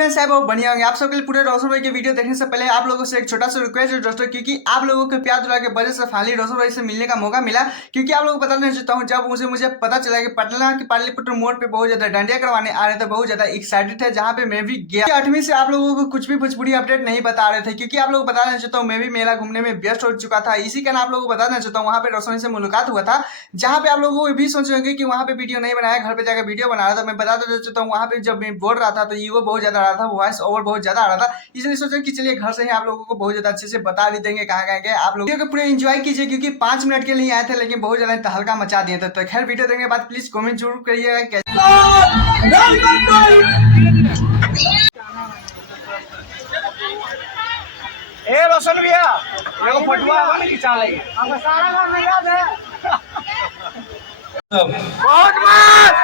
Friends साहब बहुत बढ़िया होंगे। आप सबके लिए पूरे रोशन भाई के वीडियो देखने से पहले आप लोगों से एक छोटा सा रिक्वेस्ट है दोस्तों, क्योंकि आप लोगों के प्यार दुलार के वजह से फाइनली रोशन भाई से मिलने का मौका मिला। क्योंकि आप लोगों को बताना चाहता हूँ, जब मुझे पता चला कि पटना के पाटलिपुत्र मोड़ पे बहुत ज्यादा डांडिया करवाने आ रहे थे, बहुत ज्यादा एक्साइटेड थे, जहाँ पे मैं भी गया। 8वीं से आप लोगों को कुछ भी भोजपुरी अपडेट नहीं बता रहे थे, क्योंकि आप लोगों को बताना चाहता हूँ मैं भी मेला घूमने में व्यस्त हो चुका था। इसी कारण आप लोगों को बताना चाहता हूँ वहाँ पे रोशन से मुलाकात हुआ था, जहाँ पे आप लोगों को भी सोच रहे कि वहाँ पे वीडियो नहीं बनाया, घर पे जाकर वीडियो बना रहा था। मैं बता देना चाहता हूँ वहाँ पे जब मैं बोल रहा था तो ईगो बहुत ज्यादा रहा था, वॉइस ओवर बहुत ज्यादा आ रहा था, इसलिए सोचा कि चलिए घर से ही आप लोगों को बहुत ज्यादा अच्छे से बता भी देंगे कहाँ कहाँ गए। आप लोग वीडियो को पूरे एंजॉय कीजिए, क्योंकि 5 मिनट के लिए आए थे लेकिन बहुत ज्यादा तहलका मचा दिए थे। तो खैर वीडियो देखने के बाद प्लीज कमेंट जरूर करिएगा। ए रोशन भैया एगो फटुआ बन खिंचा लेंगे, हमको सारा काम याद है। बहुत मस्त।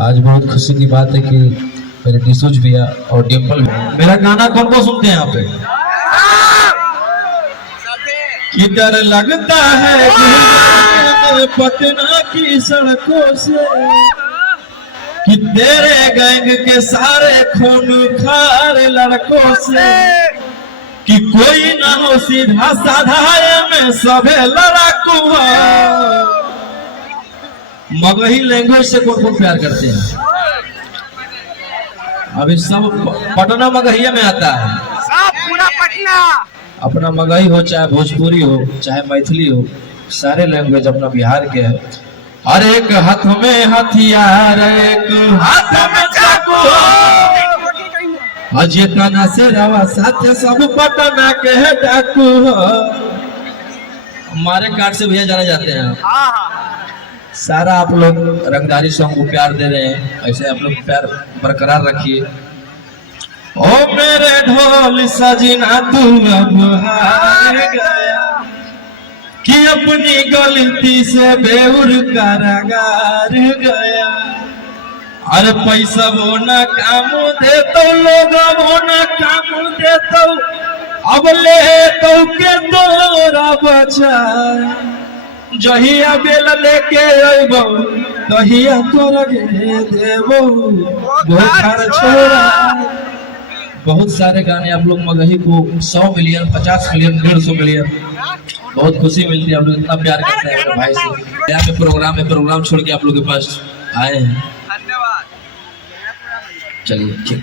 आज बहुत खुशी की बात है कि मेरे निशुज भैया और डिम्पल भैया मेरा गाना कौन कौन सुनते हैं यहाँ पे? कि डर लगता है पटना की सड़कों से कि तेरे गैंग के सारे खूंखार लड़कों से कि कोई ना हो सीधा साधा में सभे लड़ाकू है। मगही लैंग्वेज से कौन कौन प्यार करते हैं? अभी सब पटना मगहिया में आता है, सब पूरा पटना। अपना मगही हो चाहे भोजपुरी हो चाहे मैथिली हो, सारे लैंग्वेज अपना बिहार के है। हर एक हाथ में हथियार, एक हाथ में चाकू, अजय तना से रवा साथ सब पटना के है डाकू। हमारे कार्ड से भैया जाने जाते हैं। सारा आप लोग रंगदारी सॉन्ग को प्यार दे रहे हैं, ऐसे आप लोग प्यार बरकरार रखिए। ओ मेरे ढोल सजना तू अब हार गया कि अपनी गलती से बेउर कारागार गया। अरे पैसा वो ना काम दे तो लोग वो ना काम दे तो अब ले तो के तोरा बचा जहिया बेल लेके अइबो तहिया तोरगे देबो बोखर छोरा। बहुत सारे गाने आप लोग मगही को 100 मिलियन 50 मिलियन 150 मिलियन बहुत खुशी मिलती है। आप लोग इतना प्यार करते हैं मेरे भाई से। यहाँ पे प्रोग्राम छोड़ के आप लोग के पास आए हैं। धन्यवाद। चलिए ठीक।